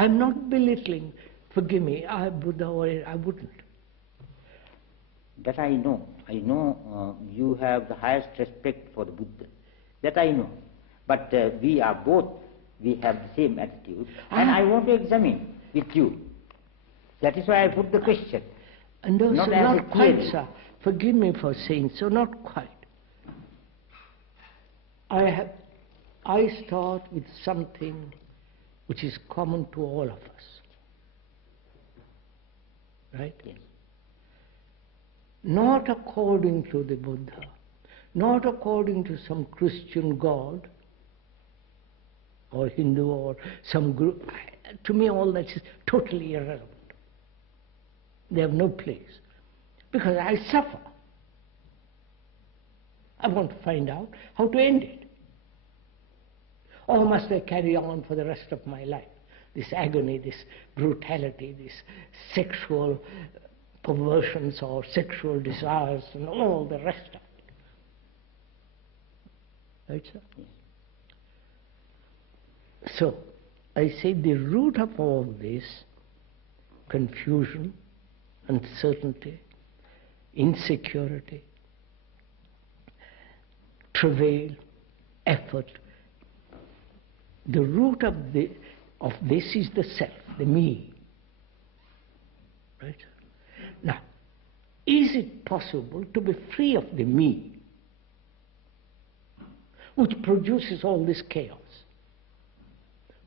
I'm not belittling. Forgive me, Buddha, or I wouldn't. That I know. I know you have the highest respect for the Buddha. That I know. But we have the same attitude. And I want to examine with you. That is why I put the question. And also not quite, sir. Forgive me for saying so, not quite. I start with something which is common to all of us. Right? Yes. Not according to the Buddha, not according to some Christian God or Hindu or some group. To me all that is totally irrelevant. They have no place. Because I suffer. I want to find out how to end it. Or must I carry on for the rest of my life? This agony, this brutality, this sexual perversions or sexual desires and all the rest of it. Right, sir? Yes. So, I say the root of all this, confusion, uncertainty, insecurity, travail, effort, the root of this is the self, the me. Right? Now, is it possible to be free of the me, which produces all this chaos,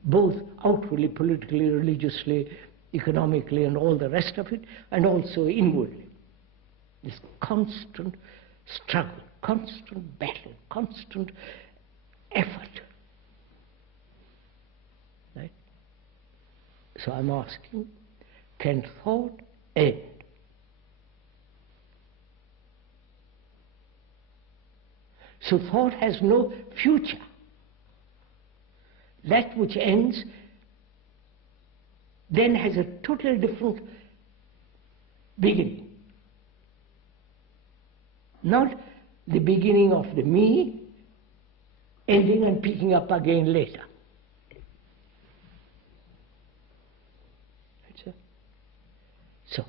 both outwardly, politically, religiously, economically, and all the rest of it, and also inwardly? This constant struggle, constant battle, constant effort. Right? So I'm asking, can thought end? So thought has no future. That which ends then has a totally different beginning. Not the beginning of the me, ending and picking up again later. So,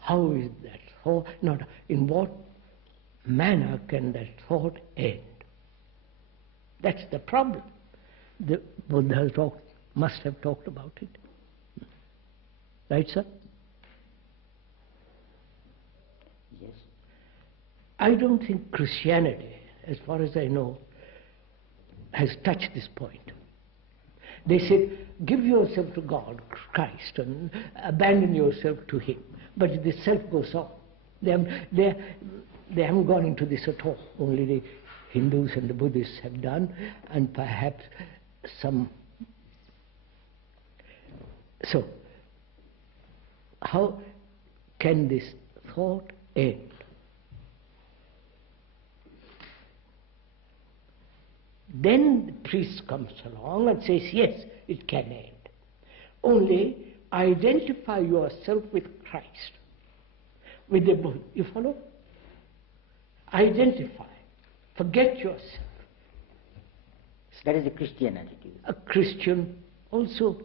how is that thought? Not in what manner can that thought end? That's the problem. The Buddha must have talked about it. Right, sir? Yes. I don't think Christianity, as far as I know, has touched this point. They said, give yourself to God, Christ, and abandon yourself to Him. But the self goes on. They haven't gone into this at all. Only the Hindus and the Buddhists have done, and perhaps some. So, how can this thought end? Then the priest comes along and says, yes, it can end. Only identify yourself with Christ, with the Buddha. You follow? Identify. Forget yourself. That is a Christian attitude. A Christian, also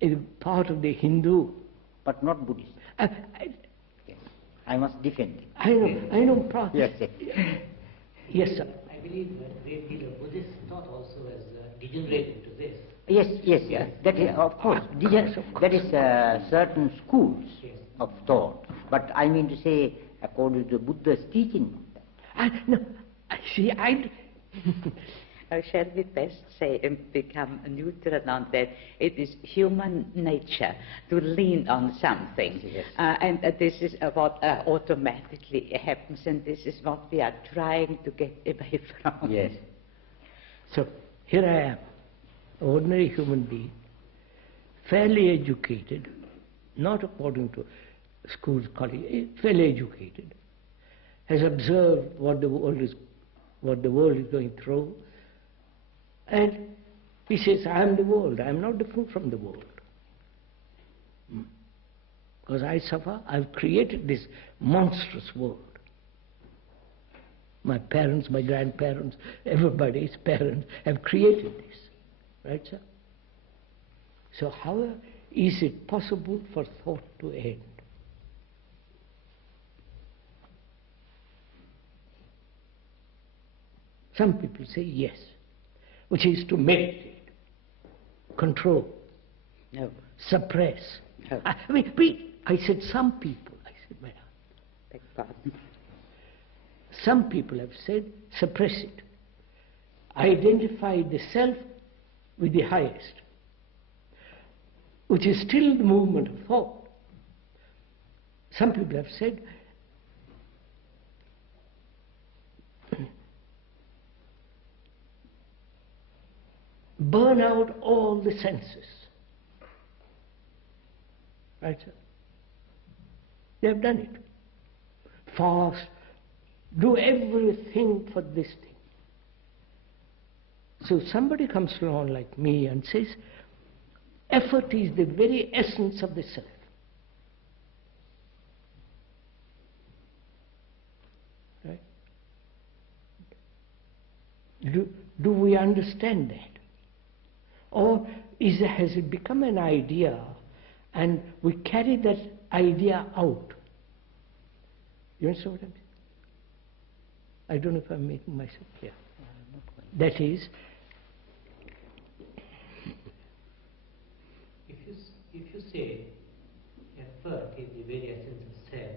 a part of the Hindu. But not Buddhist. I must defend it. I know. Yes, Yes, sir. I believe a great deal of Buddhist thought also has degenerated to this. Yes. That is, of course. That is certain schools of thought. But I mean to say, according to Buddha's teaching. No, see, Shall we best say and become neutral on that it is human nature to lean on something. Yes. And this is what automatically happens, and this is what we are trying to get away from. Yes. So, here I am, an ordinary human being, fairly educated, not according to schools, college, fairly educated, has observed what the world is going through, and he says, I am the world, I am not different from the world. Because I suffer, I've created this monstrous world. My parents, my grandparents, everybody's parents have created this. Right, sir? So how is it possible for thought to end? Some people say yes, which is to meditate, control, No. suppress. No. I said some people. I said, madam. Beg pardon. Some people have said suppress it. Identify the self with the highest, which is still the movement of thought. Some people have said burn out all the senses. Right, sir? They have done it. Fast, do everything for this thing. So somebody comes along like me and says, effort is the very essence of the self. Right? Do we understand that? Or has it become an idea and we carry that idea out? You understand what I'm saying? I don't know if I'm making myself clear. That is, if you say effort is the very essence of self,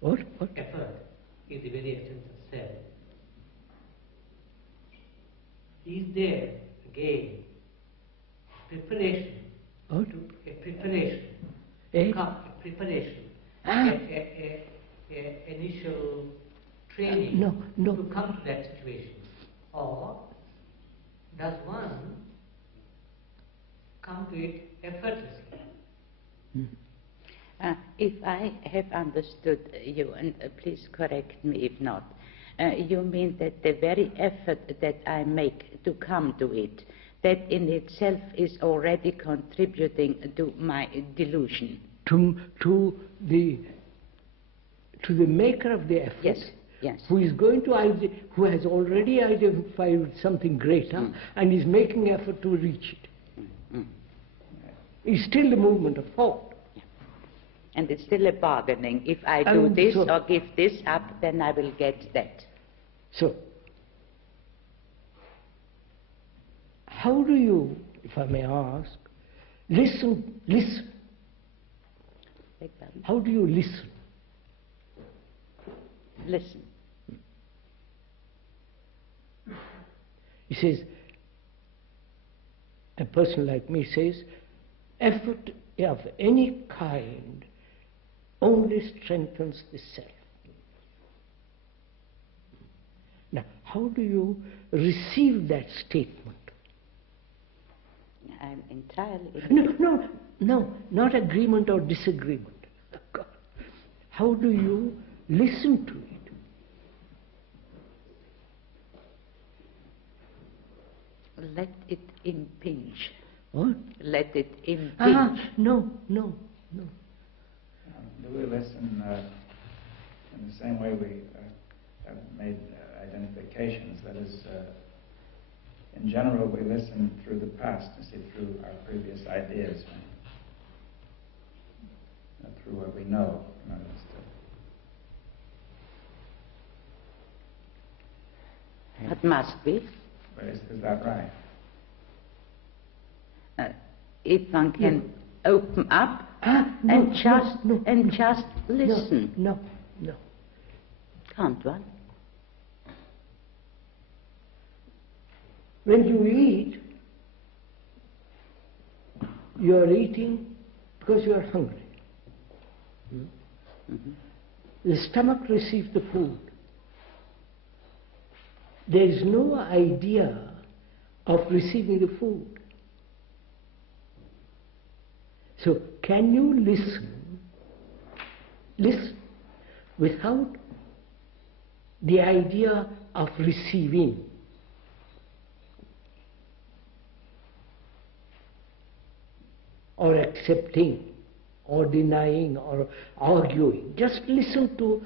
what? effort is the very essence of self, is there again preparation? What? A preparation. Eh? A preparation. Ah. A initial training No. to come to that situation. Or does one come to it effortlessly? If I have understood you, and please correct me if not, you mean that the very effort that I make to come to it, that in itself is already contributing to my delusion? To the maker of the effort. Yes. Who is going to who has already identified with something greater and is making effort to reach it. It's still the movement of thought. And it's still a bargaining. If I do this or give this up, then I will get that. So, how do you, if I may ask, listen? How do you listen? Listen. He says, a person like me says, effort of any kind only strengthens the self. Now, how do you receive that statement? I'm entirely... No, not agreement or disagreement. How do you listen to it? Let it impinge. What? Let it impinge. No. Do we listen in the same way we have made identifications? That is, in general, we listen through the past, you see, through our previous ideas, through what we know. It must be. But is that right? If one can open up and just listen. No. Can't one? When you eat, you are eating because you are hungry. The stomach receives the food. There is no idea of receiving the food. So, can you listen without the idea of receiving? Or accepting, or denying, or arguing. Just listen to